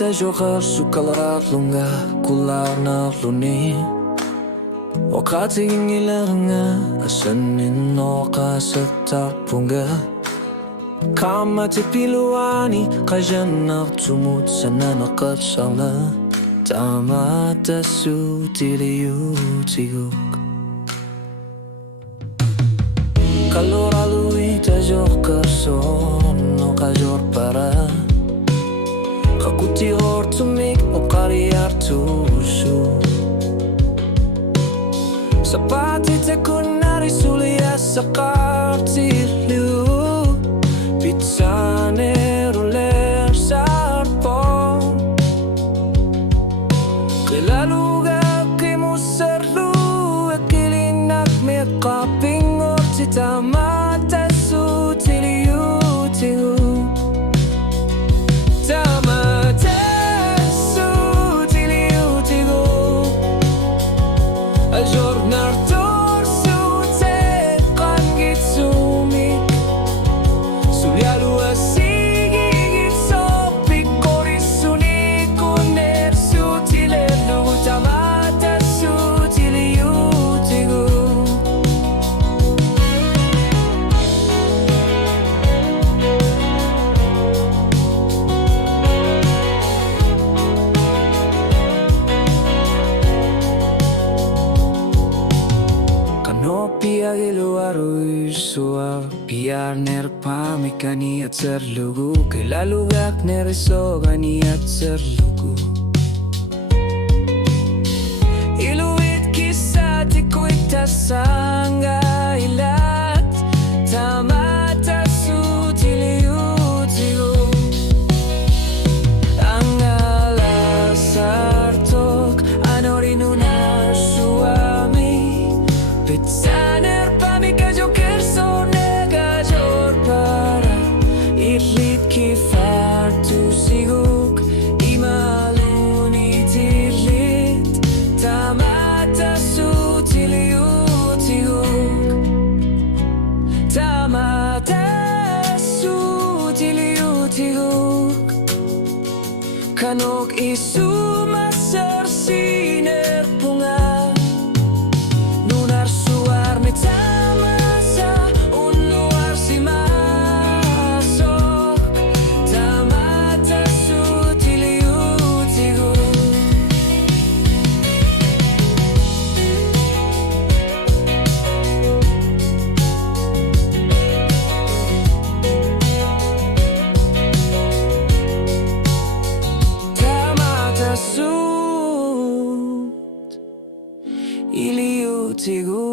te jogar su colorat lunga kular na luni wakati ingilanga asanin no kasatapunga kama te piluani kajana tumut sana nakatsala tama tasu tiliu tiguk kalora lui ta jor karson no kajor para kakuti hortumik o kariar tusu sapati te kunari sulia sakartilu pizzane roller sarpon kila luga que muserlu ekilinak me kaping ortita mata su tiliu tiu aggiornar torso te kan gitsumik Sulialu asigi gitso piccoli suni kuner sutile lutamata sutili utigu Pia geluaru sua piar ner pamikani at serlugu kelalugak ner sogani at serlugu iluit kisati kuita sanga ilat tamata sutiliu tigu angala sartok anorinuna suami Pitsaner pamika joker so nega jor para Irlit kifar tu siguk imaluni tirlit Tamata sutiliu tiguk Tamata sutiliu tiguk Kanok isu maser siner punga Tamasa un luar si masok Tamata sutiliu tigu Tamata sut iliu tigu